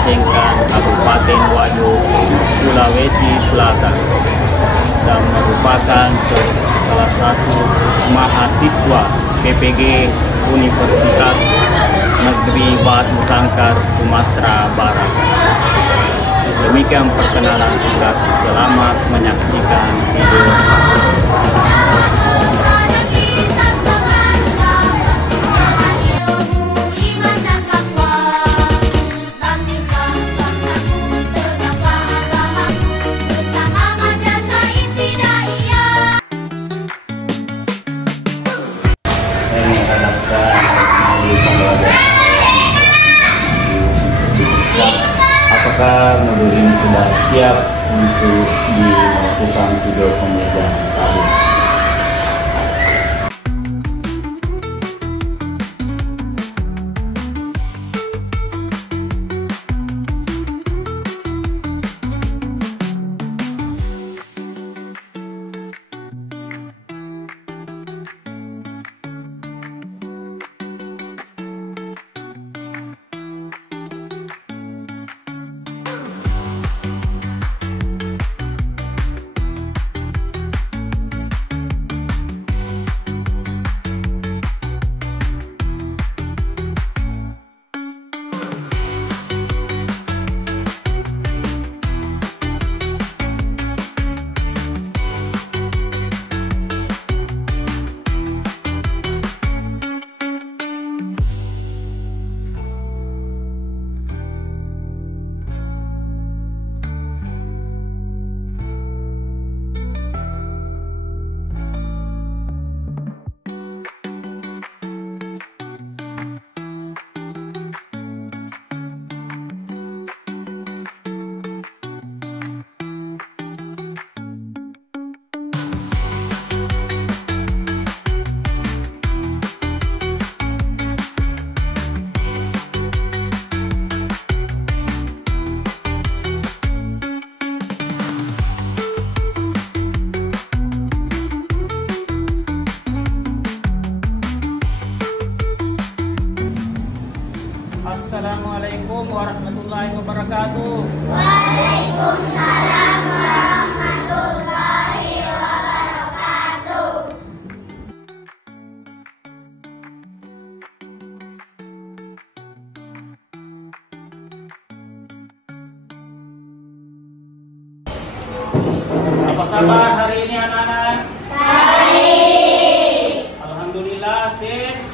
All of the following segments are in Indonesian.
Sengkang, Kabupaten Waduk, Sulawesi Selatan, dan merupakan salah satu mahasiswa PPG Universitas Negeri Batu Sangkar, Sumatera Barat. Demikian perkenalan singkat. Selamat menyaksikan video. Apakah modul ini sudah siap untuk dilakukan video pembelajaran tadi? Assalamualaikum warahmatullahi wabarakatuh. Waalaikumsalam warahmatullahi wabarakatuh. Apa kabar hari ini anak-anak? Baik. Alhamdulillah sehat.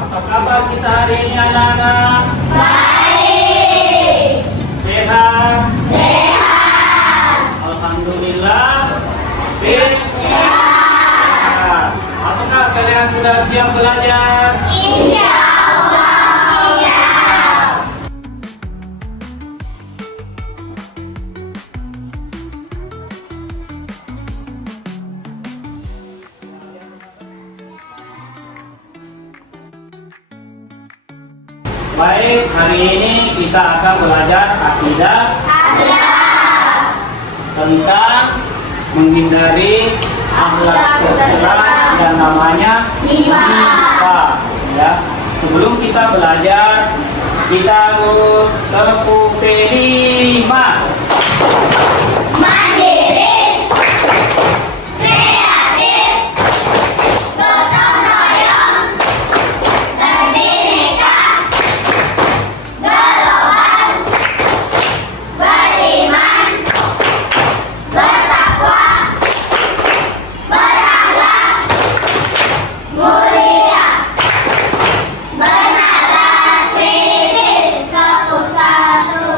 Apa kabar kita hari ini anak-anak? Baik. Sehat? Sehat. Alhamdulillah sehat. Apakah kalian sudah siap belajar? Insya Allah siap. Baik, hari ini kita akan belajar akidah tentang menghindari akhlak tercela yang namanya nifaq. Ya, sebelum kita belajar, kita harus tepuk kelima. Mandiri, kreatif, gotong royong, berbineka, global, beriman, bertakwa, berakhlak, mulia, bernalar kritis satu-satu.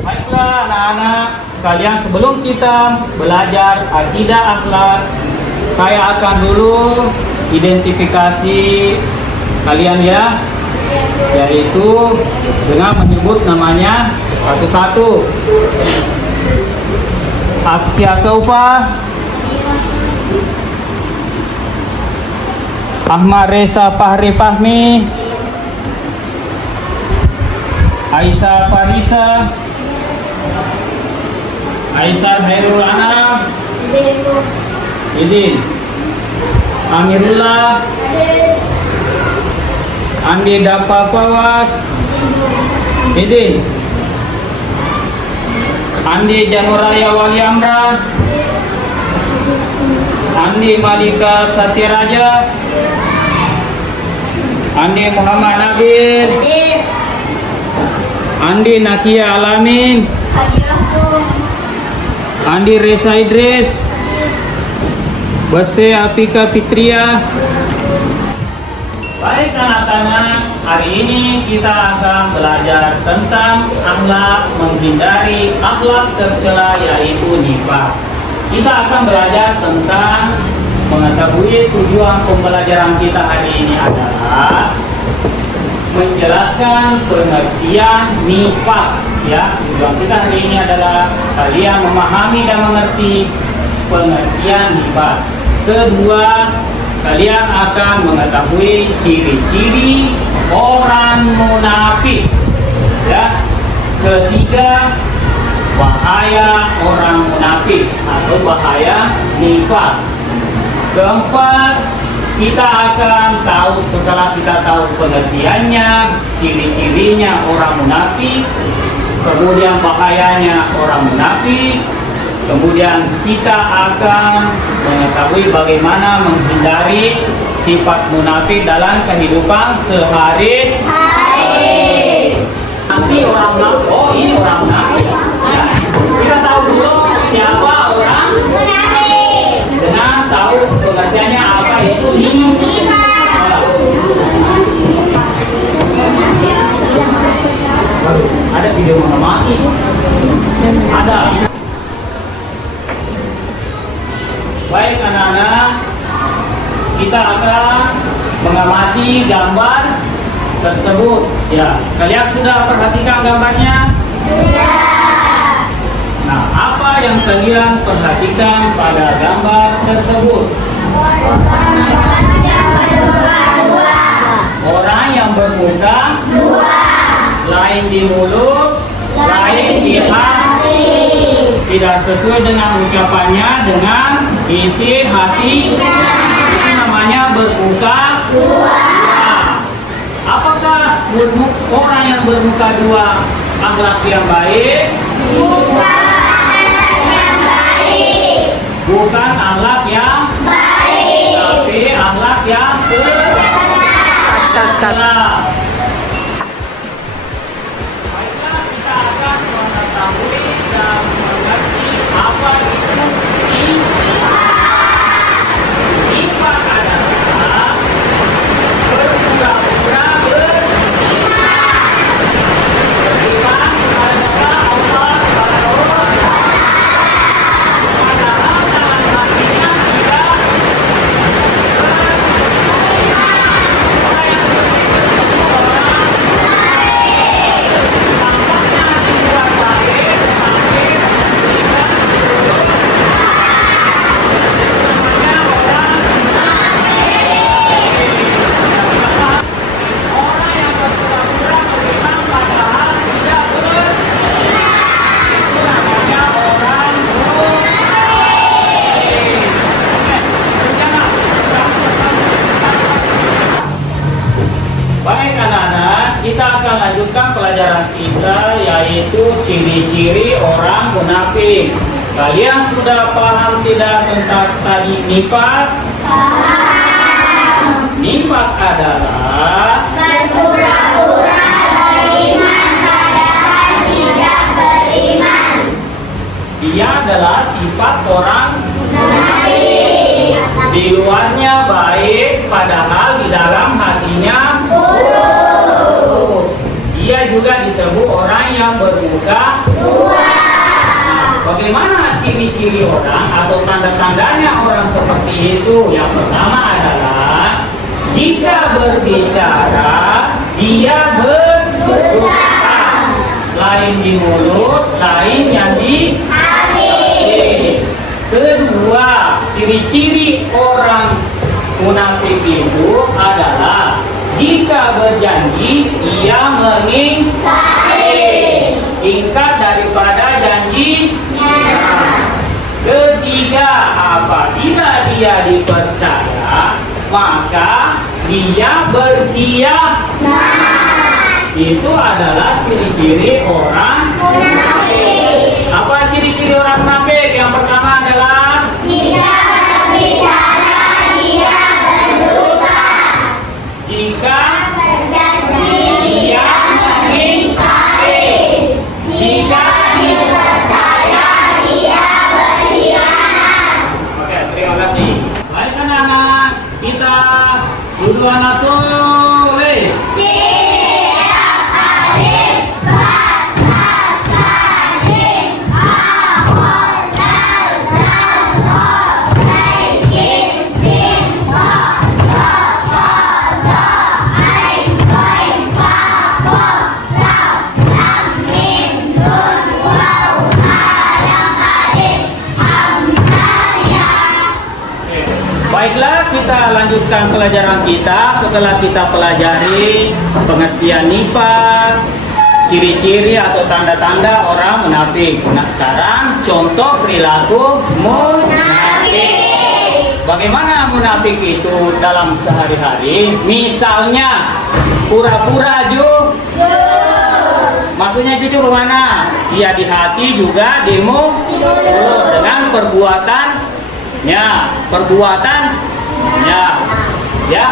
Baiklah anak-anak sekalian, sebelum kita belajar akidah akhlak, saya akan dulu identifikasi kalian ya, yaitu dengan menyebut namanya satu-satu. Askia Saufa, Ahmad Reza Fahri Fahmi, Aisyah Farisa, Aisyah Hairul Anam, Idin, Amirullah, Andi Dapa Fawas, Idin, Andi Januraya Wali Amran, Andi Malika Satiraja, Andi Muhammad Nabil, Andi Nakia Alamin, Andi Reza Idris, Base Afika Fitria. Baik anak-anak, hari ini kita akan belajar tentang akhlak menghindari akhlak tercela, yaitu nifaq. Kita akan belajar tentang mengetahui tujuan pembelajaran kita hari ini adalah menjelaskan pengertian nifaq. Ya, tujuan kita hari ini adalah kalian memahami dan mengerti pengertian nifaq. Kedua, kalian akan mengetahui ciri-ciri orang munafik. Ya. Ketiga, bahaya orang munafik atau bahaya nifaq. Keempat, kita akan tahu, setelah kita tahu pengertiannya, ciri-cirinya orang munafik, kemudian bahayanya orang munafik, kemudian kita akan mengetahui bagaimana menghindari sifat munafik dalam kehidupan sehari-hari. Nanti orang munafik, oh ini orang munafik. Ya. Kita tahu dulu siapa orang munafik dengan tahu pengertiannya apa itu nifaq. Ada video mengamati? Ada. Baik anak-anak, kita akan mengamati gambar tersebut. Ya, kalian sudah perhatikan gambarnya? Nah, apa yang kalian perhatikan pada gambar tersebut? Orang yang bermuka dua, lain di mulut, lain di hati. Tidak sesuai dengan ucapannya, dengan isi hati. Itu namanya bermuka dua. Apakah orang yang bermuka dua akhlak yang baik? Bukan akhlak yang baik. Bukan akhlak yang baik, tapi akhlak yang tercela. Baiklah, kita akan mengetahui dan mengerti apa itu nifaq. Nifaq adalah berpura-pura beriman kepada Allah Subhanahu wa Ta'ala, padahal dalam hatinya tidak lanjutkan pelajaran kita, yaitu ciri-ciri orang munafik. Kalian sudah paham tidak tentang tadi nifaq? Paham. Nifaq adalah berpura-pura beriman padahal tidak beriman. Dia adalah sifat orang munafik. Di luarnya baik, padahal di dalam hatinya buruk. Dia juga disebut orang yang bermuka dua. Nah, bagaimana ciri-ciri orang atau tanda-tandanya orang seperti itu? Yang pertama adalah jika berbicara dia berdusta, lain di mulut, lain yang di hati. Kedua, ciri-ciri orang munafik munafik itu adalah jika berjanji ia mengingkari, ingkar daripada janjinya. Ketiga, apabila dia dipercaya maka dia berkhianat. Itu adalah ciri-ciri orang munafik. Apa ciri-ciri orang munafik? Yang pertama adalah Jika berbicara dia berdusta. jika Berjanji dia mengingkari. Jika dipercaya dia berkhianat. Oke, terima kasih. Baik anak-anak, kita duduk anak soleh. Siap alif fathah salim alif lam ra zain sin sad ta za ain qain qaf lam mim nun waw alam alif hamzah ya. Baiklah, kita lanjutkan pelajaran kita setelah kita pelajari pengertian nifaq, ciri-ciri atau tanda-tanda orang munafik. Nah, sekarang contoh perilaku munafik. Bagaimana munafik itu dalam sehari-hari? Misalnya, pura-pura jujur. Maksudnya jujur bagaimana? Dia di hati juga demo dengan perbuatannya, ya.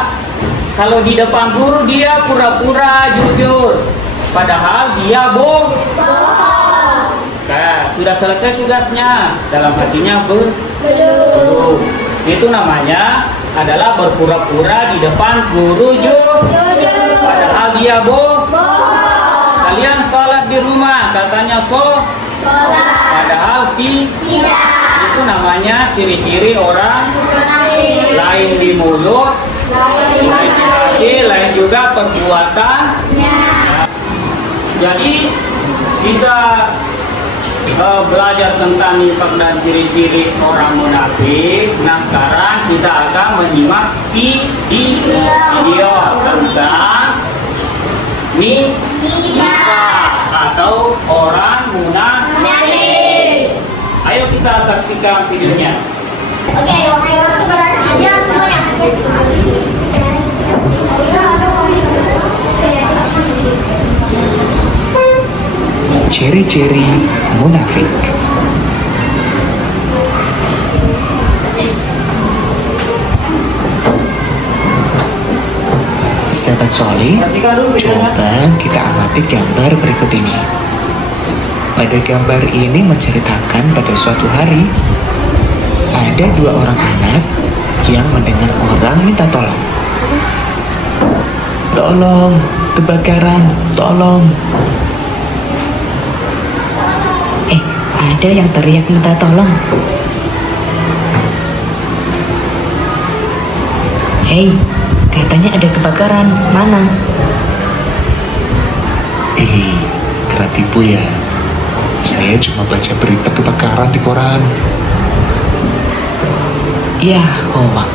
Kalau di depan guru dia pura-pura jujur, padahal dia bohong. Nah, sudah selesai tugasnya, dalam hatinya belum. Itu namanya adalah berpura-pura di depan guru padahal dia bohong. Kalian sholat di rumah, katanya padahal tidak. Itu namanya ciri-ciri orang lain di mulut, lain di hati, lain juga perbuatan. Jadi kita belajar tentang nifaq dan ciri-ciri orang munafik. Nah, sekarang kita akan menyimak video tentang nifaq atau orang munafik. Ayo kita saksikan videonya. Oke, waktu berarti semua yang Ciri-ciri munafik. Sahabat Solih, Perhatikan dulu videonya. coba kita amati gambar berikut ini. Pada gambar ini menceritakan pada suatu hari ada dua orang anak yang mendengar orang minta tolong. Tolong, kebakaran, tolong. Ada yang teriak minta tolong. Hei, katanya ada kebakaran. Mana? Kera tipu ya. Saya cuma baca berita kebakaran di koran. Ya, hoax.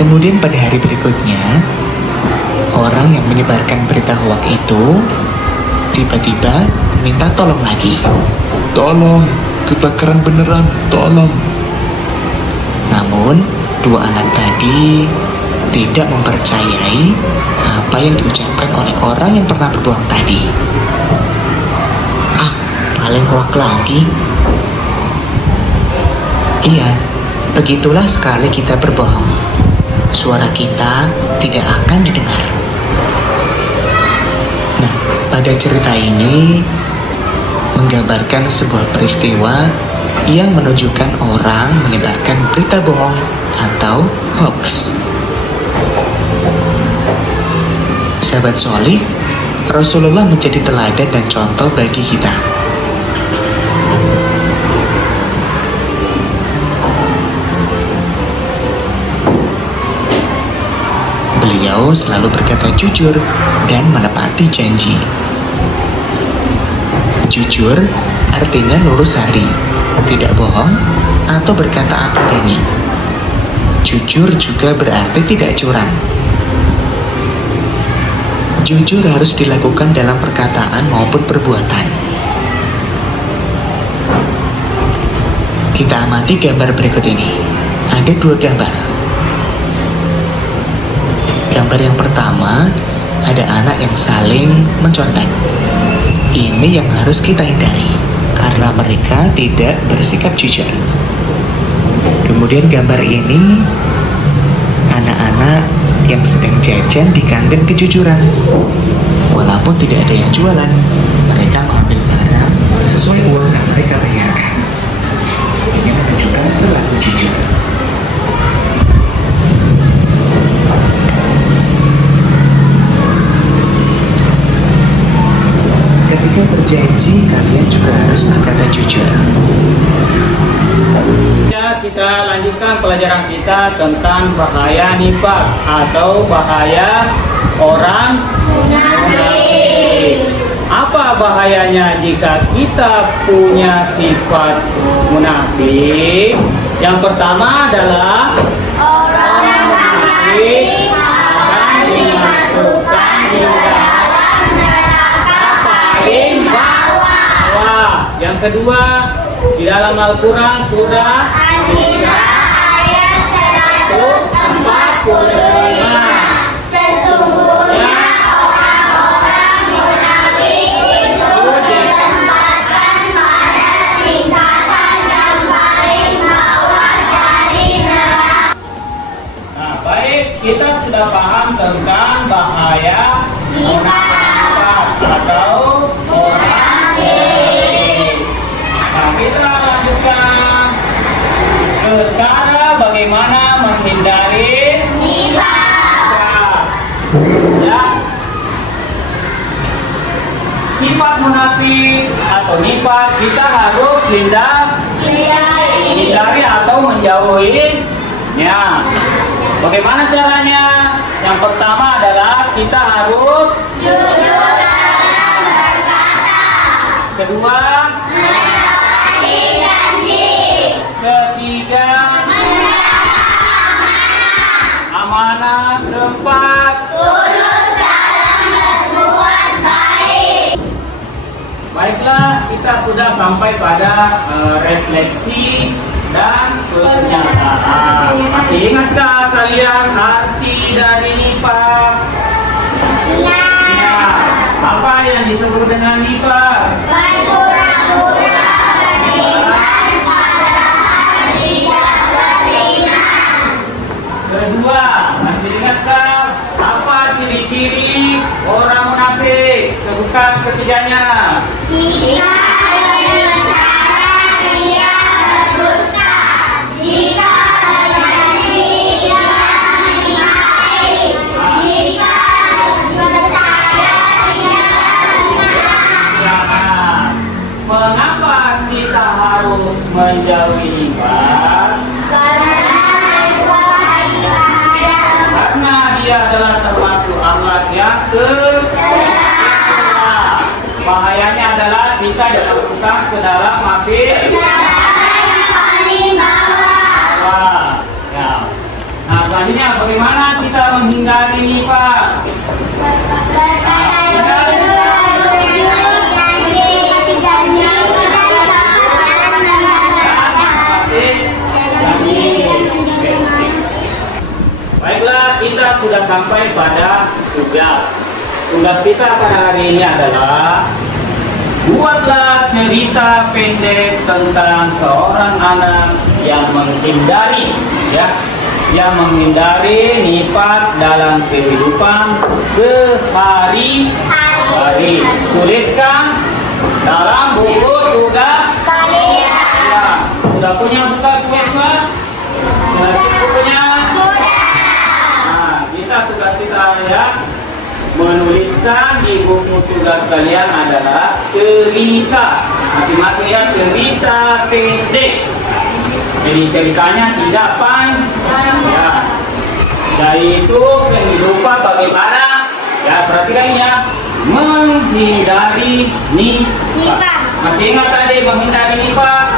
Kemudian pada hari berikutnya, orang yang menyebarkan berita hoax itu tiba-tiba minta tolong lagi. Tolong, kebakaran beneran, tolong. Namun, dua anak tadi tidak mempercayai apa yang diucapkan oleh orang yang pernah berbohong tadi. Paling hoax lagi. Iya, begitulah sekali kita berbohong. Suara kita tidak akan didengar. Nah, pada cerita ini menggambarkan sebuah peristiwa yang menunjukkan orang menyebarkan berita bohong atau hoax. Sahabat Solih, Rasulullah menjadi teladan dan contoh bagi kita. Beliau selalu berkata jujur dan menepati janji. Jujur artinya lurus hati, tidak bohong atau berkata apa adanya. Jujur juga berarti tidak curang. Jujur harus dilakukan dalam perkataan maupun perbuatan. Kita amati gambar berikut ini. Ada dua gambar. Gambar yang pertama, ada anak yang saling mencontek. Ini yang harus kita hindari, karena mereka tidak bersikap jujur. Kemudian gambar ini, anak-anak yang sedang jajan di kantin kejujuran. Walaupun tidak ada yang jualan, mereka mengambil barang sesuai uang yang mereka bayarkan. Ini menunjukkan perilaku jujur. Ketika berjanji, kalian juga harus berkata jujur. Ya, kita lanjutkan pelajaran kita tentang bahaya nifak atau bahaya orang munafik. Apa bahayanya jika kita punya sifat munafik? Yang pertama adalah Orang munafik akan dimasukkan di dalam neraka paling bawah. Yang kedua, di dalam Al-Quran surah An-Nisa ayat 145. Sesungguhnya orang-orang munafik itu ditempatkan pada tingkatan yang paling bawah dari neraka. Nah, baik, kita sudah paham tentang bahaya nifak atau munafik. Nah, kita lanjutkan ke cara bagaimana menghindari nifak. Ya. Sifat munafik atau nifak kita harus hindari atau menjauhinya. Bagaimana caranya? Yang pertama adalah kita harus Jujur dalam berkata, kedua, menepati janji, ketiga, amanah, keempat. tulus dalam berbuat baik. Baiklah, kita sudah sampai pada refleksi dan pernyataan. Masih ingatkah kalian arti dari nifak? Ya, Apa yang disebut dengan nifak? berpura-pura beriman padahal tidak beriman. Kedua, masih ingatkah apa ciri-ciri orang munafik? Sebutkan ketiganya. Jika berbicara dia berdusta, jika berjanji dia meniai, jika percaya dia berkhianat. Jangan. Mengapa kita harus menjauhi nifak? Karena dia adalah termasuk akhlak yang bahayanya adalah bisa dimasukkan ke dalam api bawah. Ya. Nah, selanjutnya bagaimana kita menghindari nifak? Baiklah, kita sudah sampai pada tugas. Tugas kita pada hari ini adalah buatlah cerita pendek tentang seorang anak yang menghindari, yang menghindari nifak dalam kehidupan sehari-hari. Tuliskan dalam buku tugas kalian. Ya, sudah punya buku siapa? Bukunya. Tugas kita ya menuliskan di buku tugas kalian adalah cerita masing-masing, ya, cerita pendek. Jadi ceritanya tidak panjang, ya. Yaitu kehidupan bagaimana, ya, perhatikan ya, menghindari nifak. Masih ingat tadi menghindari nifak?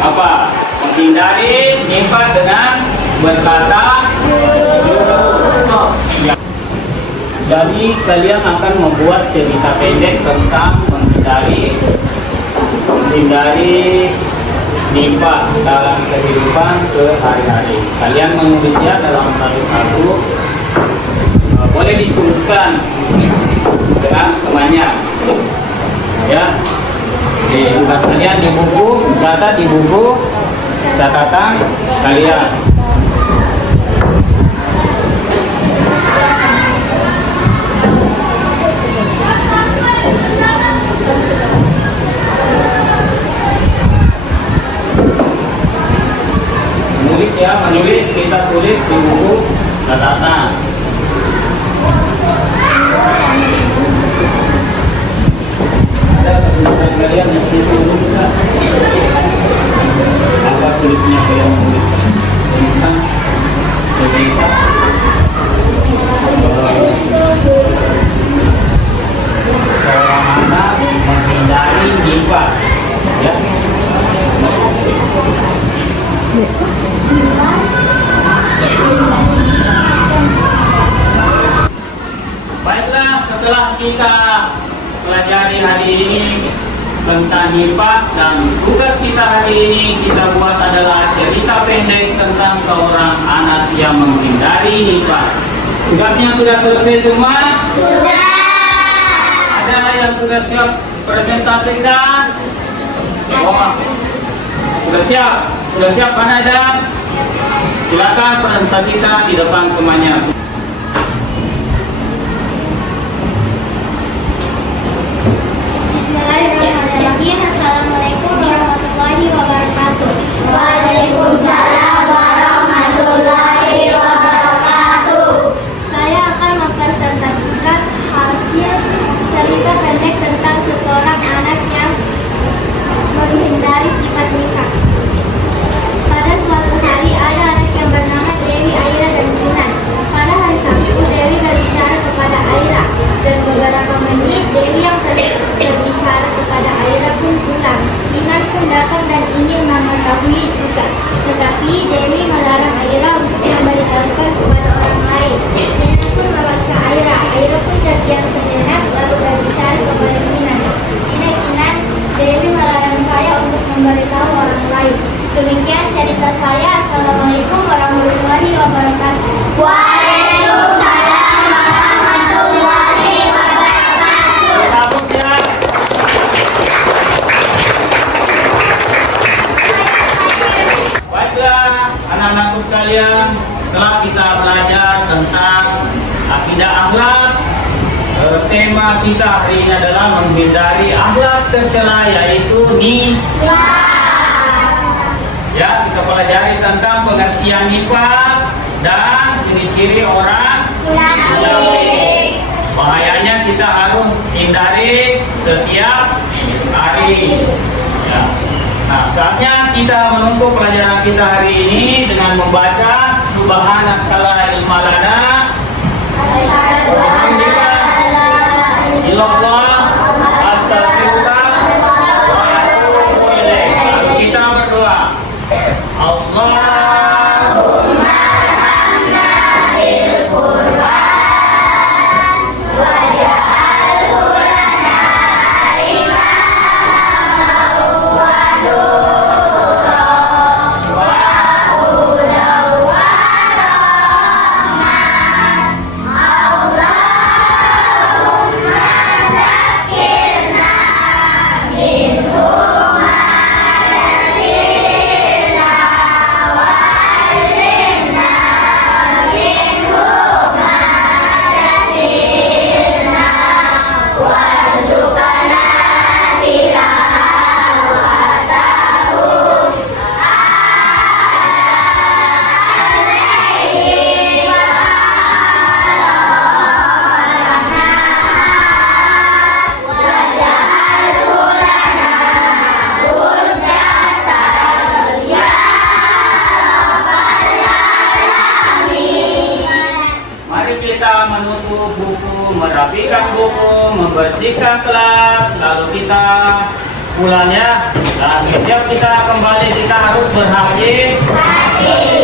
Apa? hindari nifat dengan berkata ya. Jadi kalian akan membuat cerita pendek tentang menghindari nifat dalam kehidupan sehari-hari. Kalian menulisnya dalam satu-satu. Boleh diskusikan dengan temannya. Ya. Tugas kalian di buku, catat di buku catatan kalian. Menulis ya, menulis, kita tulis di buku catatan. Ada kesempatan kalian yang situ bisa. Apa sulitnya kalian menulis tentang cerita seorang anak menghindari nifat, ya. Baiklah, setelah kita pelajari hari ini tentang nifat dan tugas kita hari ini kita buat adalah cerita pendek tentang seorang anak yang menghindari nifat. Tugasnya sudah selesai semua? Sudah. Ada yang sudah siap presentasikan? Oh, sudah siap? Sudah siap Pak Nadam? Silakan presentasikan di depan temannya. Bismillahirrahmanirrahim. Assalamualaikum warahmatullahi wabarakatuh. Waalaikumsalam warahmatullahi wabarakatuh. Saya akan mempresentasikan hasil cerita pendek tentang seseorang anak yang menghindari sifat nikah. Pada suatu hari ada anak yang bernama Dewi, Aira, dan Kinan. Pada hari Sabtu, Dewi berbicara kepada Aira, dan beberapa menit Dewi yang berbicara kepada Aira pun pulang. Kinan pun datang dan ingin mengetahui juga, tetapi Dewi melarang Aira untuk memberitahukan kepada orang lain. Kinan pun memaksa Aira. Aira pun terdiam sejenak lalu berbicara kepada Kinan. Tidak, Kinan, Dewi melarang saya untuk memberitahu orang lain. Demikian cerita saya. Assalamualaikum warahmatullahi wabarakatuh. Waalaikumsalam warahmatullahi wabarakatuh. Bagus ya. Baiklah, anak-anakku sekalian, telah kita belajar tentang akidah akhlak. Tema kita hari ini adalah menghindari akhlak tercela, yaitu nifat. Ya, kita pelajari tentang pengertian nifat dan ciri-ciri orang munafik. Bahayanya kita harus hindari setiap hari. Ya. Nah, saatnya kita menutup pelajaran kita hari ini dengan membaca Subhanakala ilma lana illallah astaghfiruka wa atubu ilaik. Lalu kita berdoa. Allahumma hamna bil Qur'an waj'alhu lana imaman wa nuran wa hudan wa rahman. Allahumma zakkirna minhu merapikan buku, membersihkan kelas, lalu kita pukulannya. Dan setiap kita kembali kita harus berhati-hati.